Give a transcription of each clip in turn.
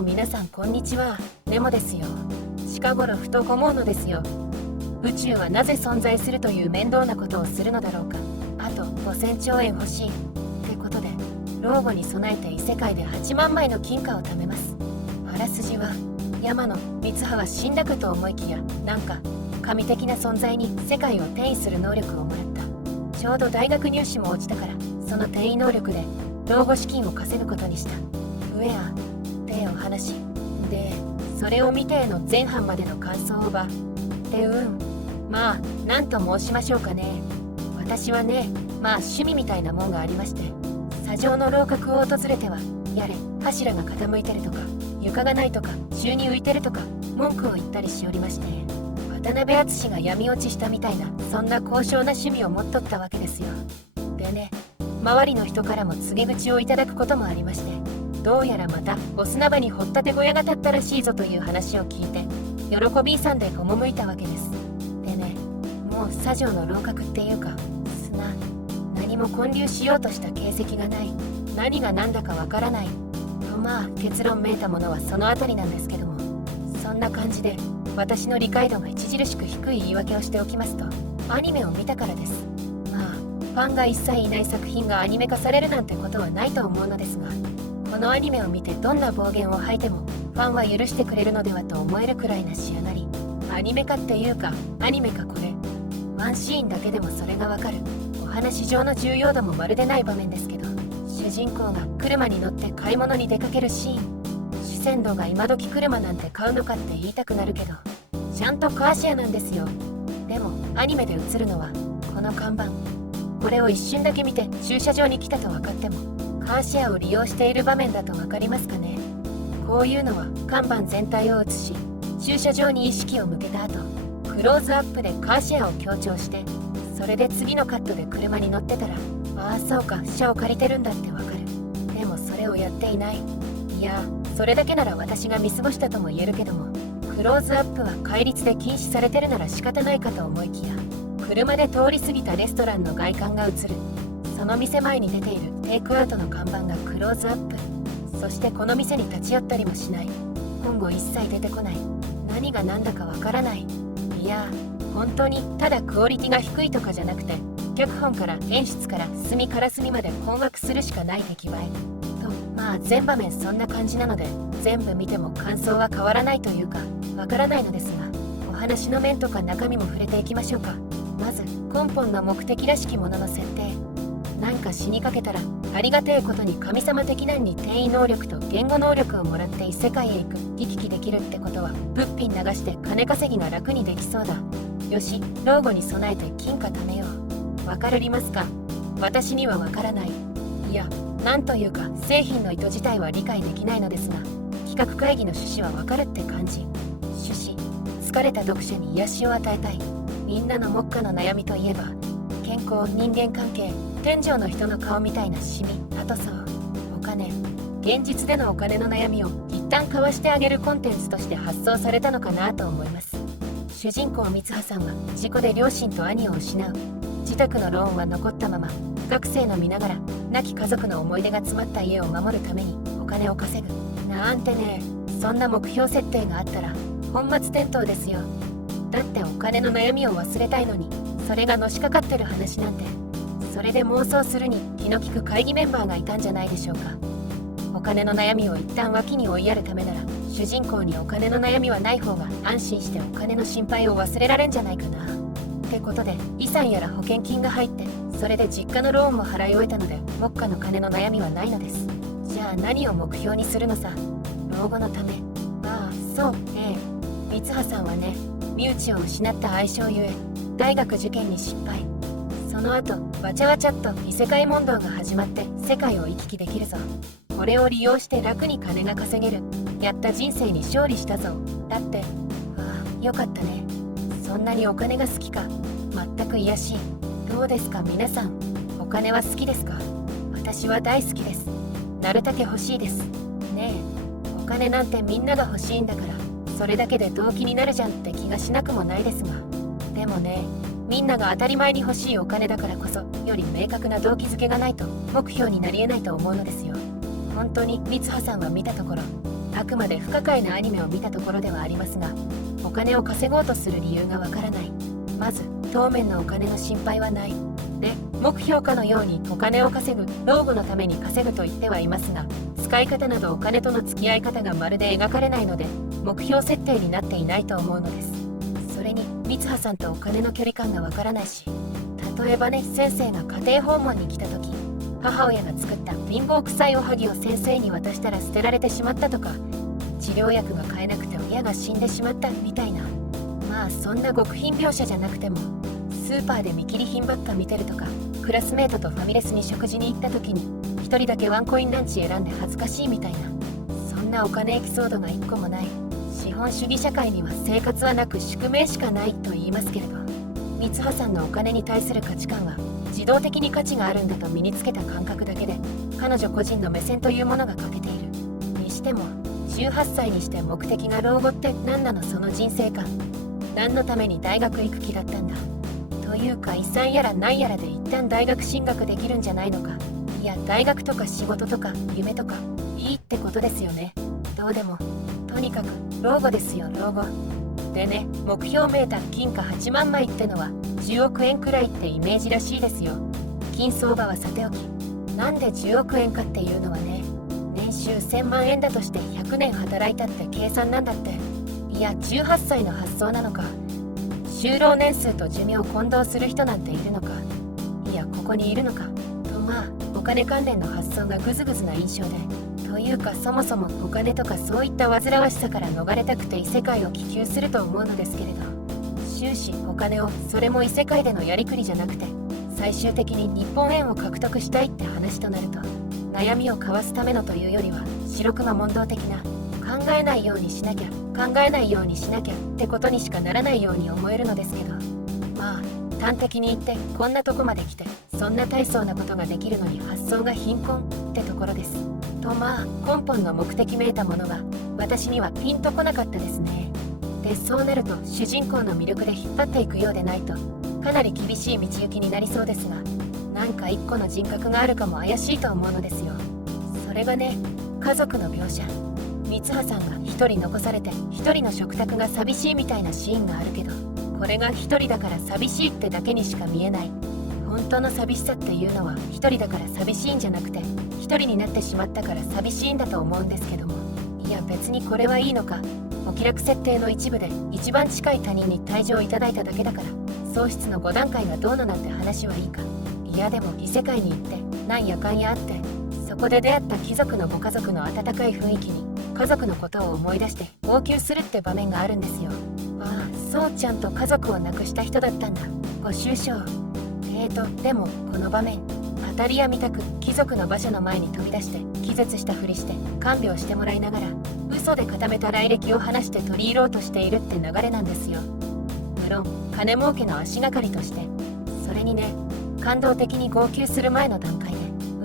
も皆さんこんにちは。ネモですよ。近頃ふと思うのですよ。宇宙はなぜ存在するという面倒なことをするのだろうか。あと5000兆円欲しいってことで、老後に備えて異世界で8万枚の金貨を貯めます。あらすじは、山野三葉は死んだかと思いきや、なんか神的な存在に世界を転移する能力をもらった。ちょうど大学入試も落ちたから、その転移能力で老後資金を稼ぐことにした。ウェアってお話で、それを見ての前半までの感想をまあ何と申しましょうかね。私はね、まあ趣味みたいなもんがありまして、砂上の楼閣を訪れては、やれ柱が傾いてるとか、床がないとか、宙に浮いてるとか文句を言ったりしおりまして、渡辺篤が闇落ちしたみたいな、そんな高尚な趣味を持っとったわけですよ。でね、周りの人からも告げ口をいただくこともありまして、どうやらまたお砂場に掘ったて小屋が建ったらしいぞという話を聞いて、喜び勇んで赴いたわけです。でね、もう砂上の楼閣っていうか砂、何も建立しようとした形跡がない、何が何だかわからないと、まあ結論めいたものはそのあたりなんですけども、そんな感じで私の理解度が著しく低い言い訳をしておきますと、アニメを見たからです。まあファンが一切いない作品がアニメ化されるなんてことはないと思うのですが、このアニメを見てどんな暴言を吐いてもファンは許してくれるのではと思えるくらいな仕上がり。アニメ化っていうかアニメかこれ、ワンシーンだけでもそれがわかる。お話上の重要度もまるでない場面ですけど、主人公が車に乗って買い物に出かけるシーン、主戦度が今時車なんて買うのかって言いたくなるけど、ちゃんとカーシェアなんですよ。でもアニメで映るのはこの看板、これを一瞬だけ見て駐車場に来たと分かっても、カーシェアを利用している場面だと分かりますかね。こういうのは看板全体を映し、駐車場に意識を向けた後、クローズアップでカーシェアを強調して、それで次のカットで車に乗ってたら、ああそうか、車を借りてるんだってわかる。でもそれをやっていない。いや、それだけなら私が見過ごしたとも言えるけども、クローズアップは戒律で禁止されてるなら仕方ないかと思いきや、車で通り過ぎたレストランの外観が映る。その店前に出ているテイクアウトの看板がクローズアップ。そしてこの店に立ち寄ったりもしない。今後一切出てこない。何が何だかわからない。いや本当にただクオリティが低いとかじゃなくて、脚本から演出から隅から隅まで困惑するしかない出来栄えと、まあ全場面そんな感じなので、全部見ても感想は変わらないというかわからないのですが、お話の面とか中身も触れていきましょうか。まず根本の目的らしきものの設定。なんか死にかけたらありがてえことに神様的難に転移能力と言語能力をもらって異世界へ行く、行き来できるってことは物品流して金稼ぎが楽にできそうだ。よし、老後に備えて金貨貯めよう。わかりますか？私にはわからない。いや、なんというか製品の意図自体は理解できないのですが、企画会議の趣旨はわかるって感じ。趣旨、疲れた読者に癒しを与えたい。みんなの目下の悩みといえば、健康、人間関係、天井の人の顔みたいなシミ、あとそう、お金。現実でのお金の悩みを一旦かわしてあげるコンテンツとして発想されたのかなと思います。主人公三葉さんは事故で両親と兄を失う。自宅のローンは残ったまま、学生の見ながら亡き家族の思い出が詰まった家を守るためにお金を稼ぐなんてね。そんな目標設定があったら本末転倒ですよ。だってお金の悩みを忘れたいのに、それがのしかかってる話なんて。それで妄想するに気の利く会議メンバーがいたんじゃないでしょうか。お金の悩みを一旦脇に追いやるためなら、主人公にお金の悩みはない方が安心してお金の心配を忘れられんじゃないかな。ってことで遺産やら保険金が入って、それで実家のローンも払い終えたので目下の金の悩みはないのです。じゃあ何を目標にするのさ。老後のため。ああそう、三葉さんはね、身内を失った愛称ゆえ大学受験に失敗。その後わちゃわちゃっと異世界問答が始まって世界を行き来できるぞ。これを利用して楽に金が稼げる。やった人生に勝利したぞ。だってよかったね。そんなにお金が好きか。全く癒やしい。どうですか皆さん、お金は好きですか？私は大好きです。なるだけ欲しいですね。お金なんてみんなが欲しいんだから、それだけで動機になるじゃんって気がしなくもないですが、でもね、みんなが当たり前に欲しいお金だからこそ、より明確な動機づけがないと目標になり得ないと思うのですよ。本当に三葉さんは見たところ、あくまで不可解なアニメを見たところではありますが、お金を稼ごうとする理由がわからない。まず当面のお金の心配はない。で、目標かのようにお金を稼ぐ、老後のために稼ぐと言ってはいますが、使い方などお金との付き合い方がまるで描かれないので、目標設定になっていないと思うのです。それに三葉さんとお金の距離感がわからないし、例えばね、先生が家庭訪問に来た時、母親が作った貧乏臭いおはぎを先生に渡したら捨てられてしまったとか、治療薬が買えなくて親が死んでしまったみたいな、まあそんな極貧描写じゃなくても、スーパーで見切り品ばっか見てるとか、クラスメートとファミレスに食事に行った時に一人だけワンコインランチ選んで恥ずかしいみたいな、そんなお金エピソードが一個もない。資本主義社会には生活はなく宿命しかないと言いますけれど、三葉さんのお金に対する価値観は自動的に価値があるんだと身につけた感覚だけで、彼女個人の目線というものが欠けている。にしても18歳にして目的が老後って何なの、その人生観。何のために大学行く気だったんだ。というか遺産やら何やらで一旦大学進学できるんじゃないのか。いや、大学とか仕事とか夢とかいいってことですよね。どうでも、とにかく老後ですよ、老後でね。目標メーター金貨8万枚ってのは10億円くらいってイメージらしいですよ。金相場はさておき、なんで10億円かっていうのはね、年収1000万円だとして100年働いたって計算なんだって。いや、18歳の発想なのか。就労年数と寿命を混同する人なんているのか。いや、ここにいるのかと、まあお金関連の発想がグズグズな印象で、というかそもそもお金とかそういった煩わしさから逃れたくて異世界を希求すると思うのですけれど、終始お金を、それも異世界でのやりくりじゃなくて最終的に日本円を獲得したいって話となると、悩みを交わすためのというよりは白熊問答的な、考えないようにしなきゃ考えないようにしなきゃってことにしかならないように思えるのですけど、まあ端的に言ってこんなとこまで来てそんな大層なことができるのに発想が貧困ってところです。と、まあ根本の目的めいたものが私にはピンとこなかったですね。で、そうなると主人公の魅力で引っ張っていくようでないとかなり厳しい道行きになりそうですが、なんか一個の人格があるかも怪しいと思うのですよ。それがね、家族の描写。三葉さんが一人残されて一人の食卓が寂しいみたいなシーンがあるけど、これが一人だから寂しいってだけにしか見えない。本当の寂しさっていうのは一人だから寂しいんじゃなくて、一人になってしまったから寂しいんだと思うんですけども、いや別にこれはいいのか。お気楽設定の一部で一番近い他人に退場をいただいただけだから喪失の5段階がどうのなんて話はいいか。いやでも異世界に行ってなんやかんやあって、そこで出会った貴族のご家族の温かい雰囲気に家族のことを思い出して号泣するって場面があるんですよ。ああ、そうちゃんと家族を亡くした人だったんだ、ご愁傷。でもこの場面、当たり屋みたく貴族の馬車の前に飛び出して気絶したふりして看病してもらいながら嘘で固めた来歴を話して取り入ろうとしているって流れなんですよ。無論金儲けの足がかりとして。それにね、感動的に号泣する前の段階で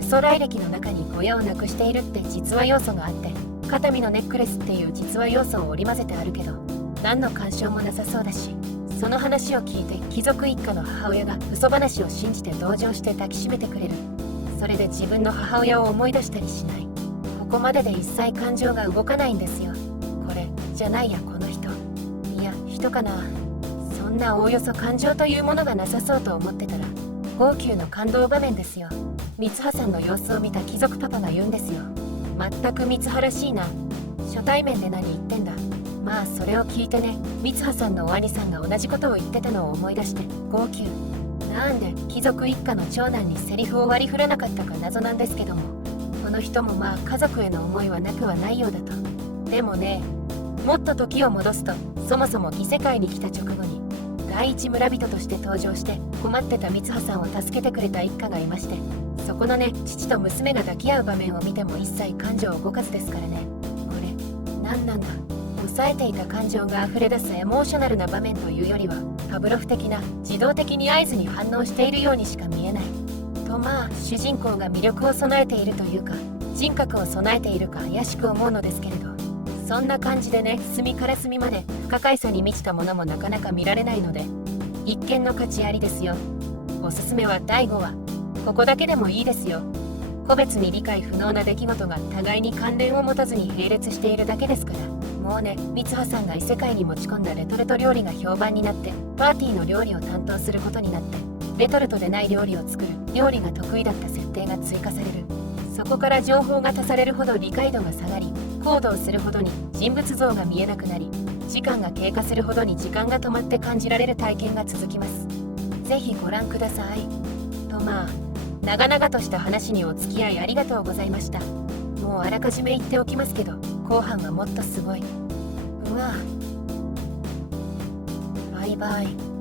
嘘来歴の中に親を亡くしているって実話要素があって、肩身のネックレスっていう実話要素を織り交ぜてあるけど何の干渉もなさそうだし、その話を聞いて貴族一家の母親が嘘話を信じて同情して抱きしめてくれる。それで自分の母親を思い出したりしない。ここまでで一切感情が動かないんですよ。これじゃないや、この人。いや人かな。そんなおおよそ感情というものがなさそうと思ってたら、号泣の感動場面ですよ。三葉さんの様子を見た貴族パパが言うんですよ。全く三葉らしいな、初対面で何言ってんだ。まあそれを聞いてね、三葉さんのお兄さんが同じことを言ってたのを思い出して号泣。なんで貴族一家の長男にセリフを割り振らなかったか謎なんですけども、この人もまあ家族への思いはなくはないようだと。でもね、もっと時を戻すと、そもそも異世界に来た直後に第一村人として登場して困ってた三葉さんを助けてくれた一家がいまして、そこのね、父と娘が抱き合う場面を見ても一切感情動かずですからね。これ何なんだ。抑えていた感情が溢れ出すエモーショナルな場面というよりはパブロフ的な自動的に合図に反応しているようにしか見えないと、まあ主人公が魅力を備えているというか人格を備えているか怪しく思うのですけれど、そんな感じでね、隅から隅まで不可解さに満ちたものもなかなか見られないので一見の価値ありですよ。おすすめは第5話。ここだけでもいいですよ。個別に理解不能な出来事が互いに関連を持たずに並列しているだけですから。もうね、三葉さんが異世界に持ち込んだレトルト料理が評判になって、パーティーの料理を担当することになって、レトルトでない料理を作る、料理が得意だった設定が追加される。そこから情報が足されるほど理解度が下がり、行動するほどに人物像が見えなくなり、時間が経過するほどに時間が止まって感じられる体験が続きます。ぜひご覧ください。と長々とした話にお付き合いありがとうございました。もうあらかじめ言っておきますけど、後半はもっとすごい。うわぁ。バイバイ。